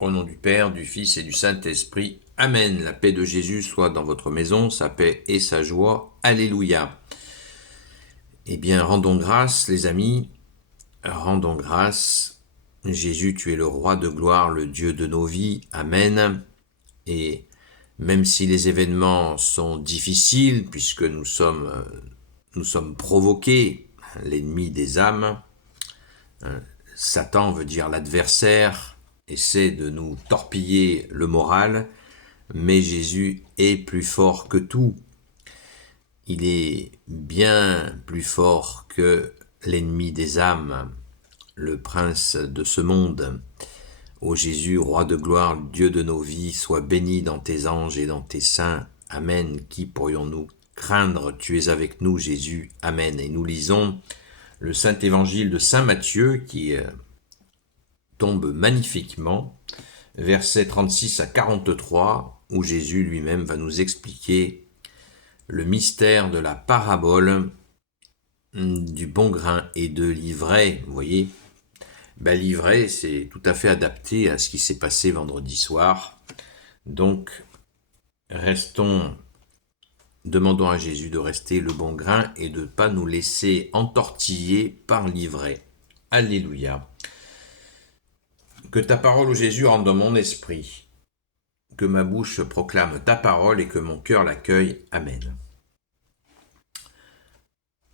Au nom du Père, du Fils et du Saint-Esprit. Amen. La paix de Jésus soit dans votre maison, sa paix et sa joie. Alléluia. Eh bien, rendons grâce, les amis. Rendons grâce. Jésus, tu es le roi de gloire, le Dieu de nos vies. Amen. Et même si les événements sont difficiles, puisque nous sommes provoqués, l'ennemi des âmes, Satan veut dire l'adversaire, essaie de nous torpiller le moral, mais Jésus est plus fort que tout. Il est bien plus fort que l'ennemi des âmes, le prince de ce monde. Ô Jésus, roi de gloire, Dieu de nos vies, sois béni dans tes anges et dans tes saints. Amen. Qui pourrions-nous craindre? Tu es avec nous, Jésus. Amen. Et nous lisons le Saint Évangile de Saint Matthieu qui tombe magnifiquement, versets 36 à 43, où Jésus lui-même va nous expliquer le mystère de la parabole du bon grain et de l'ivraie. Vous voyez, l'ivraie, c'est tout à fait adapté à ce qui s'est passé vendredi soir. Donc, demandons à Jésus de rester le bon grain et de ne pas nous laisser entortiller par l'ivraie. Alléluia. Que ta parole, ô Jésus, rentre dans mon esprit. Que ma bouche proclame ta parole et que mon cœur l'accueille. Amen.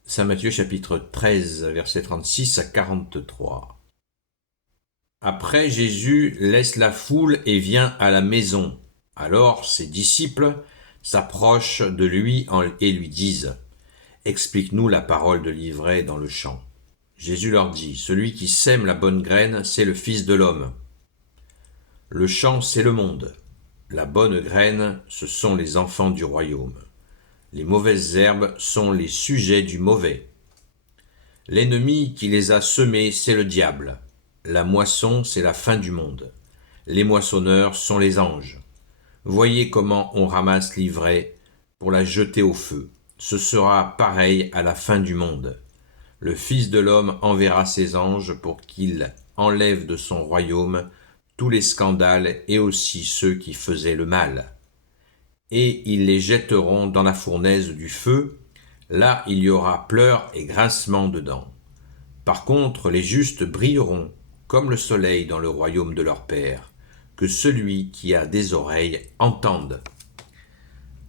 Saint Matthieu chapitre 13, versets 36 à 43. Après, Jésus laisse la foule et vient à la maison. Alors ses disciples s'approchent de lui et lui disent « Explique-nous la parole de l'ivraie dans le champ. » Jésus leur dit « Celui qui sème la bonne graine, c'est le Fils de l'homme. Le champ, c'est le monde. La bonne graine, ce sont les enfants du royaume. Les mauvaises herbes sont les sujets du mauvais. L'ennemi qui les a semés, c'est le diable. La moisson, c'est la fin du monde. Les moissonneurs sont les anges. Voyez comment on ramasse l'ivraie pour la jeter au feu. Ce sera pareil à la fin du monde. Le Fils de l'homme enverra ses anges pour qu'ils enlèvent de son royaume tous les scandales et aussi ceux qui faisaient le mal. Et ils les jetteront dans la fournaise du feu. Là, il y aura pleurs et grincements de dents. Par contre, les justes brilleront comme le soleil dans le royaume de leur Père. Que celui qui a des oreilles entende.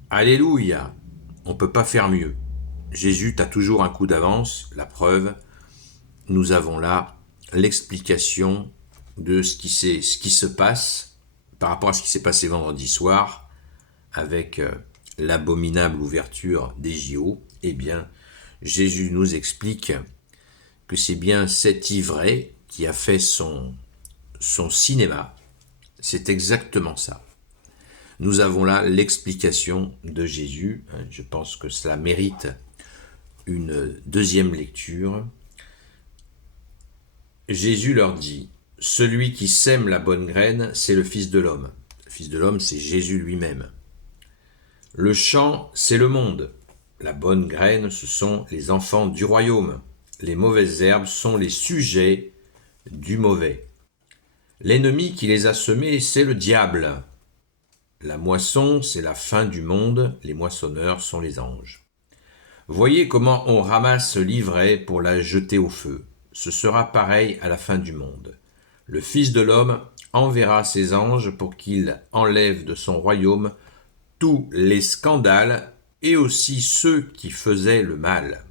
Alléluia! On ne peut pas faire mieux. Jésus t'a toujours un coup d'avance, la preuve. Nous avons là l'explication de ce qui se passe par rapport à ce qui s'est passé vendredi soir avec l'abominable ouverture des JO. Eh bien, Jésus nous explique que c'est bien cet ivraie qui a fait son cinéma. C'est exactement ça. Nous avons là l'explication de Jésus. Je pense que cela mérite une deuxième lecture. Jésus leur dit « Celui qui sème la bonne graine, c'est le Fils de l'homme. » Le Fils de l'homme, c'est Jésus lui-même. Le champ, c'est le monde. La bonne graine, ce sont les enfants du royaume. Les mauvaises herbes sont les sujets du mauvais. L'ennemi qui les a semés, c'est le diable. La moisson, c'est la fin du monde. Les moissonneurs sont les anges. Voyez comment on ramasse l'ivraie pour la jeter au feu. Ce sera pareil à la fin du monde. Le Fils de l'homme enverra ses anges pour qu'ils enlèvent de son royaume tous les scandales et aussi ceux qui faisaient le mal.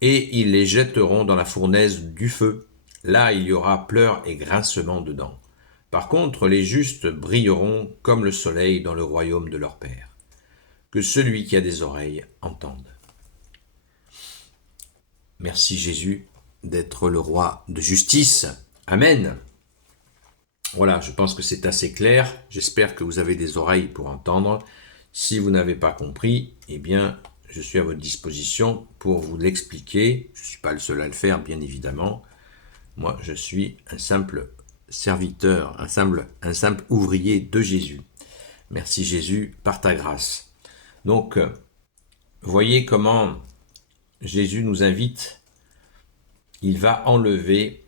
Et ils les jetteront dans la fournaise du feu. Là, il y aura pleurs et grincements de dents. Par contre, les justes brilleront comme le soleil dans le royaume de leur Père. Que celui qui a des oreilles entende. Merci Jésus d'être le roi de justice. Amen. Voilà, je pense que c'est assez clair. J'espère que vous avez des oreilles pour entendre. Si vous n'avez pas compris, eh bien, je suis à votre disposition pour vous l'expliquer. Je ne suis pas le seul à le faire, bien évidemment. Moi, je suis un simple serviteur, un simple ouvrier de Jésus. Merci Jésus, par ta grâce. Donc, voyez comment Jésus nous invite. Il va enlever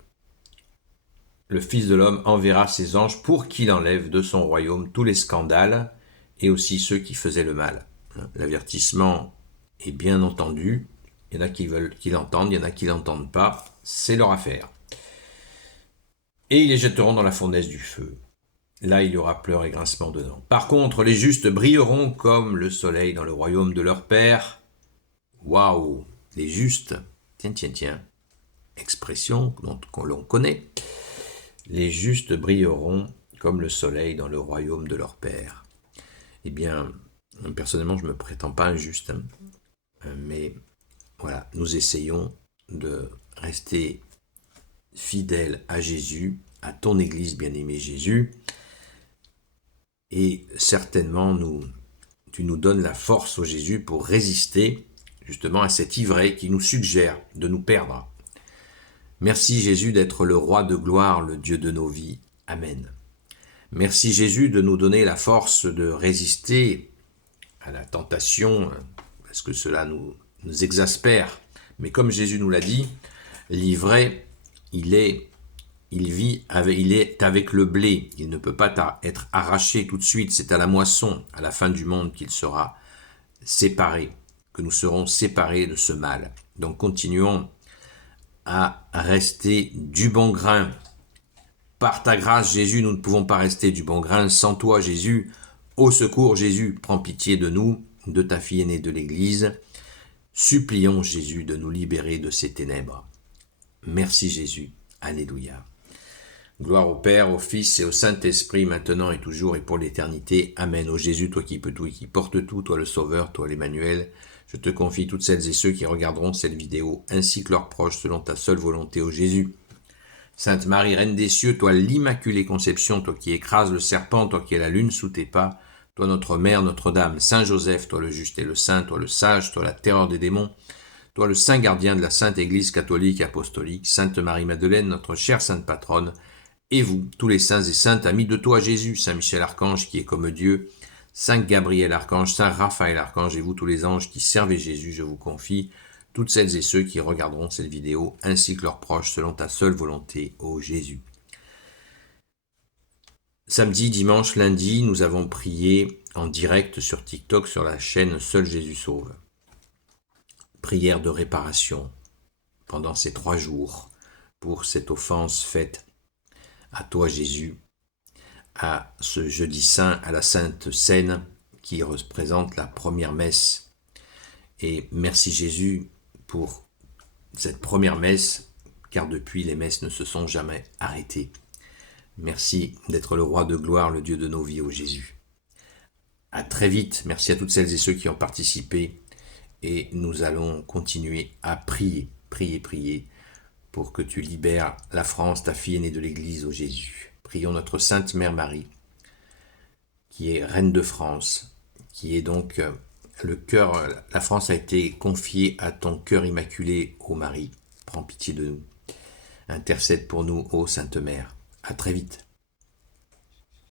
le Fils de l'homme enverra ses anges pour qu'il enlève de son royaume tous les scandales et aussi ceux qui faisaient le mal. L'avertissement est bien entendu. Il y en a qui veulent qu'il entende, il y en a qui l'entendent pas. C'est leur affaire. Et ils les jetteront dans la fournaise du feu. Là, il y aura pleurs et grincements de dents. Par contre, les justes brilleront comme le soleil dans le royaume de leur Père. Waouh! Les justes, tiens, expression que l'on connaît. Les justes brilleront comme le soleil dans le royaume de leur Père. Eh bien, personnellement, je ne me prétends pas injuste, mais voilà, nous essayons de rester fidèles à Jésus, à ton Église bien-aimée Jésus, et certainement tu nous donnes la force, ô Jésus, pour résister justement à cette ivraie qui nous suggère de nous perdre. Merci Jésus d'être le roi de gloire, le Dieu de nos vies. Amen. Merci Jésus de nous donner la force de résister à la tentation, parce que cela nous exaspère. Mais comme Jésus nous l'a dit, l'ivraie, il est avec le blé. Il ne peut pas être arraché tout de suite. C'est à la moisson, à la fin du monde, qu'il sera séparé, que nous serons séparés de ce mal. Donc continuons à rester du bon grain. Par ta grâce, Jésus, nous ne pouvons pas rester du bon grain. Sans toi, Jésus, au secours, Jésus, prends pitié de nous, de ta fille aînée de l'Église. Supplions Jésus de nous libérer de ces ténèbres. Merci Jésus. Alléluia. Gloire au Père, au Fils et au Saint-Esprit, maintenant et toujours et pour l'éternité. Amen. Ô Jésus, toi qui peux tout et qui portes tout, toi le Sauveur, toi l'Emmanuel, je te confie toutes celles et ceux qui regarderont cette vidéo, ainsi que leurs proches, selon ta seule volonté, ô Jésus. Sainte Marie, Reine des cieux, toi l'Immaculée Conception, toi qui écrases le serpent, toi qui es la lune sous tes pas, toi notre Mère, Notre-Dame, Saint Joseph, toi le juste et le saint, toi le sage, toi la terreur des démons, toi le saint gardien de la Sainte Église catholique et apostolique, Sainte Marie-Madeleine, notre chère Sainte Patronne, et vous, tous les saints et saintes, amis de toi Jésus, Saint Michel Archange qui est comme Dieu, Saint Gabriel Archange, Saint Raphaël Archange, et vous tous les anges qui servez Jésus, je vous confie toutes celles et ceux qui regarderont cette vidéo, ainsi que leurs proches, selon ta seule volonté, ô Jésus. Samedi, dimanche, lundi, nous avons prié en direct sur TikTok, sur la chaîne Seul Jésus Sauve. Prière de réparation pendant ces 3 jours pour cette offense faite à toi Jésus, à ce jeudi saint, à la Sainte Seine qui représente la première messe. Et merci Jésus pour cette première messe, car depuis les messes ne se sont jamais arrêtées. Merci d'être le roi de gloire, le Dieu de nos vies, ô Jésus. À très vite, merci à toutes celles et ceux qui ont participé, et nous allons continuer à prier pour que tu libères la France, ta fille aînée de l'Église, ô Jésus. Prions notre Sainte Mère Marie, qui est Reine de France, qui est donc le cœur, la France a été confiée à ton cœur immaculé, ô Marie. Prends pitié de nous. Intercède pour nous, ô Sainte Mère. À très vite.